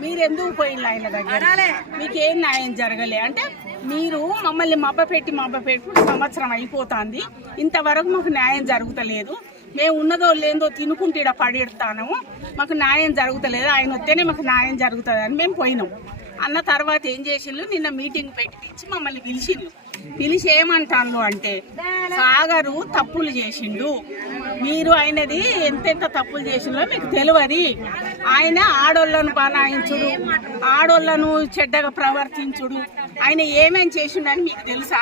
మీరు ఎందుకు పోయిన ఆయన దగ్గర మీకు ఏం న్యాయం జరగలే? అంటే మీరు మమ్మల్ని మబ్బపెట్టి మబ్బపెట్టి సంవత్సరం అయిపోతుంది. ఇంతవరకు మాకు న్యాయం జరుగుతలేదు. మేము ఉన్నదో లేదో తినుకుంటే ఇక్కడ పడేస్తాను మాకు న్యాయం జరుగుతలేదు. ఆయన వస్తేనే మాకు న్యాయం జరుగుతుంది అని మేము పోయినాం. అన్న తర్వాత ఏం చేసిండ్రు? నిన్న మీటింగ్ పెట్టించి మమ్మల్ని పిలిచిండ్రు. పిలిచి ఏమంటాను అంటే సాగరు తప్పులు చేసిండు. మీరు ఆయనది ఎంతెంత తప్పులు చేసిందో మీకు తెలియదు. ఆయన ఆడోళ్ళను బనాయించుడు ఆడోళ్ళను చెడ్డగా ప్రవర్తించుడు. ఆయన ఏమేం చేసిండని మీకు తెలుసా?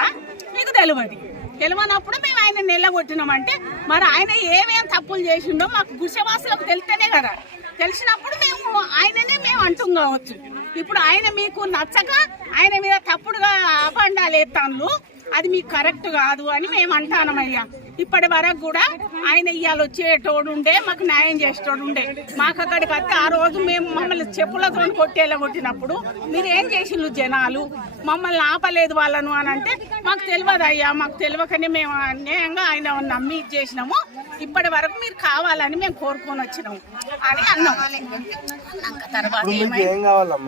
మీకు తెలియదు తెలియనప్పుడు మేము ఆయన నిల్లగొట్టినామంటే మరి ఆయన ఏమేం తప్పులు చేసిండో మాకు గుడిసెవాసులకు తెలితేనే కదా. తెలిసినప్పుడు మేము ఆయననే మేము అంటుం కావచ్చు. ఇప్పుడు ఆయన మీకు నచ్చక ఆయన మీద తప్పుడుగా అబండాలు ఎత్తాను అది మీకు కరెక్ట్ కాదు అని మేము అంటానమయ్యా. ఇప్పటి వరకు కూడా ఆయన ఇవాళ వచ్చేటోడు ఉండే మాకు న్యాయం చేసేటోడు ఉండే. మాకు అక్కడికి వస్తే ఆ రోజు మేము మమ్మల్ని చెప్పులతో కొట్టేలా కొట్టినప్పుడు మీరు ఏం చేసిండ్రు జనాలు? మమ్మల్ని ఆపలేదు వాళ్ళను అని అంటే మాకు తెలియదు అయ్యా మాకు తెలియకనే మేము అన్యాయంగా ఆయన నమ్మి ఇచ్చేసినాము ఇప్పటి వరకు మీరు కావాలని మేము కోరుకొని వచ్చినాము. అని అన్నాం. అన్నాక తర్వాత?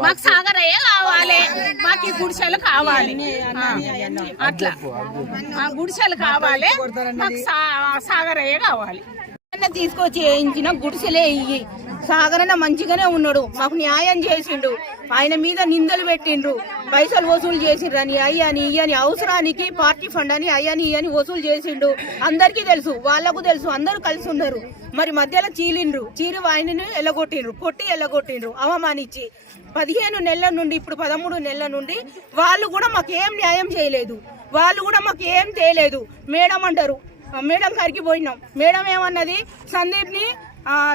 మాకు సాగరయ్య కావాలి మాకు ఈ గుడిసెలు కావాలి. అట్లా. ఆ గుడిసెలు కావాలి మాకు సా- సాగరయ్య కావాలి. అన్న తీసుకొచ్చి వేయించిన గుడిసెలే ఇయ్యి. సాగరన్న మంచిగానే ఉన్నాడు మాకు న్యాయం చేసిండు. ఆయన మీద నిందలు పెట్టిండ్రు. పైసలు వసూలు చేసిండ్రు అని అయ్యని ఇయ్యని అవసరానికి పార్టీ ఫండ్ అని అయ్యని ఇయ్యని వసూలు చేసిండు. అందరికీ తెలుసు వాళ్ళకు తెలుసు అందరూ కలిసి ఉన్నారు. మరి మధ్యలో చీలిండ్రు చీరి వాయిని ఎల్లగొట్టిండ్రు కొట్టి ఎల్లగొట్టిండ్రు అవమానించి. పదిహేను నెలల నుండి ఇప్పుడు పదమూడు నెలల నుండి వాళ్ళు కూడా మాకు ఏం న్యాయం చేయలేదు. వాళ్ళు కూడా మాకు ఏం చేయలేదు మేడం అంటారు. మేడం గారికి పోయినాం. మేడం ఏమన్నది? సందీప్ని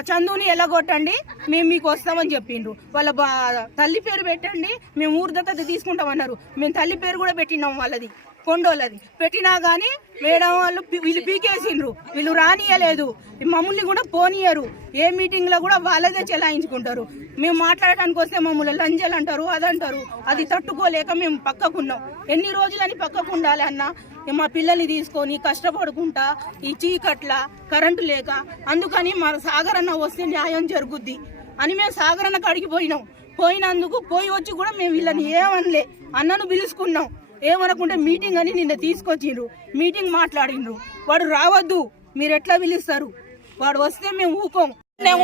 చందుని ఎలాగొట్టండి మేము మీకు వస్తామని చెప్పిండ్రు. వాళ్ళ బా- తల్లి పేరు పెట్టండి మేము ఊరు దత్తత తీసుకుంటామన్నారు. మేము తల్లి పేరు కూడా పెట్టినాం వాళ్ళది కొండోళ్ళది. పెట్టినా కానీ మేడం వాళ్ళు వీళ్ళు పీకేసిండ్రు. వీళ్ళు రానియలేదు. మమ్మల్ని కూడా పోనీయరు. ఏ మీటింగ్లో కూడా వాళ్ళదే చెలాయించుకుంటారు. మేము మాట్లాడటానికి వస్తే మమ్మల్ని లంజలు అంటారు అదంటారు. అది తట్టుకోలేక మేము పక్కకున్నాం. ఎన్ని రోజులని పక్కకు ఉండాలి అన్న? మా పిల్లల్ని తీసుకొని కష్టపడుకుంటా ఈ చీకట్ల కరెంటు లేక అందుకని మా సాగరన్న వస్తే న్యాయం జరుగుద్ది అని మేము సాగరన్న కాడికి పోయినాం. పోయినందుకు పోయి వచ్చి కూడా మేము వీళ్ళని ఏమనలే అన్నను పిలుచుకున్నాం. ఏమనకుంటే మీటింగ్ అని నిన్న తీసుకొచ్చిండ్రు మీటింగ్ మాట్లాడిండ్రు. వాడు రావద్దు మీరు ఎట్లా పిలుస్తారు? వాడు వస్తే మేము ఊకోం.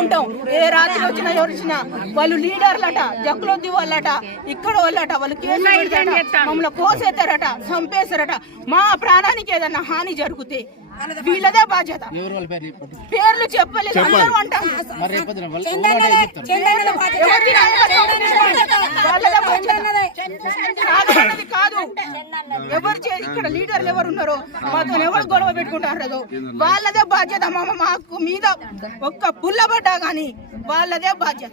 ఉంటాం. ఏ రాత్రి వచ్చినా ఎవరు వచ్చినా వాళ్ళు లీడర్లట జగ్గులొద్ది వాళ్ళట ఇక్కడ వాళ్ళట వాళ్ళు కేసులు పెడతారట, మమ్మల్ని కోసేస్తారట చంపేస్తారట. మా ప్రాణానికి ఏదన్నా హాని జరిగితే వీళ్ళదే బాధ్యత. పేర్లు చెప్పలేదు అందరూ అంటారు. వాళ్ళదే బాధ్యత. ఎవరు చే- ఇక్కడ లీడర్లు ఎవరు ఉన్నారో మాతో ఎవరు గొడవ పెట్టుకుంటారో వాళ్ళదే బాధ్యత మామ మాకు మీద ఒక్క పుల్లబడ్డా గాని వాళ్ళదే బాధ్యత.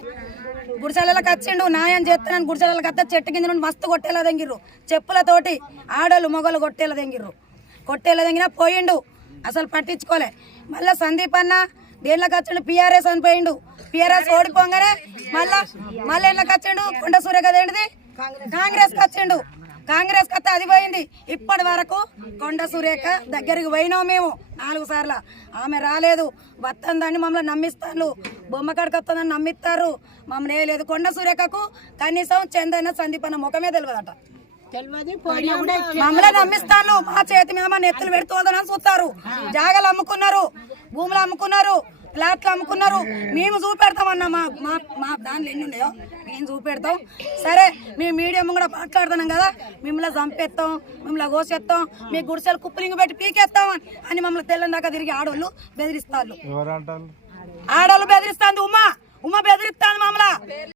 గుడిసెలకి వచ్చిండు న్యాయం చేస్తున్నాను గుడిసెలకి వస్తే చెట్టు కింద నుండి మస్తు కొట్టేలా దెంగిర్రు. చెప్పులతోటి ఆడలు మొగలు కొట్టేలా దెంగిర్రు. కొట్టేలా దెంగినా పోయిండు అసలు పట్టించుకోలే. మళ్ళా సందీప్ అన్న దేనిలోకి వచ్చిండు? పిఆర్ఎస్ అని పోయిండు. పిఆర్ఎస్ ఓడిపోగానే మళ్ళా మళ్ళీ ఎట్లకి వచ్చిండు? కొండ సూర్య కదా ఏంటిది? కాంగ్రెస్కి వచ్చిండు. కాంగ్రెస్ కథ అది పోయింది. ఇప్పటి వరకు కొండ సురేఖ దగ్గరికి పోయినాం మేము నాలుగు సార్లు. ఆమె రాలేదు. వస్తుందని మమ్మల్ని నమ్మిస్తాను బొమ్మ కాడికి వస్తుందని నమ్మిస్తారు. మమ్మల్ని ఏ లేదు. కొండ సురేఖకు కనీసం చందన సందీప్ అన్న ముఖమే తెలియదట మమ్మల్ని నమ్మిస్తాను మా చేతి మీద మా నెత్తులు పెడుతుందని చూస్తారు. జాగాలు అమ్ముకున్నారు. భూములు అమ్ముకున్నారు. ఫ్లాట్లు అమ్ముకున్నారు. మేము చూపెడతామన్నా మా మా మా దాంట్లో ఎన్ని ఉన్నాయో మేము చూపెడతాం. సరే మేము మీడియం కూడా మాట్లాడుతున్నాం కదా మిమ్మల్ని చంపేస్తాం మిమ్మల్ని కోసేస్తాం మీ గుడిసెలు కుప్పలింగ్ పెట్టి పీకేస్తాం అని- మమ్మల్ని తెల్లని దాకా తిరిగి ఆడోళ్ళు బెదిరిస్తారు ఆడోళ్ళు బెదిరిస్తాంది ఉమా. ఉమా బెదిరిస్తాంది మమ్మల్ని.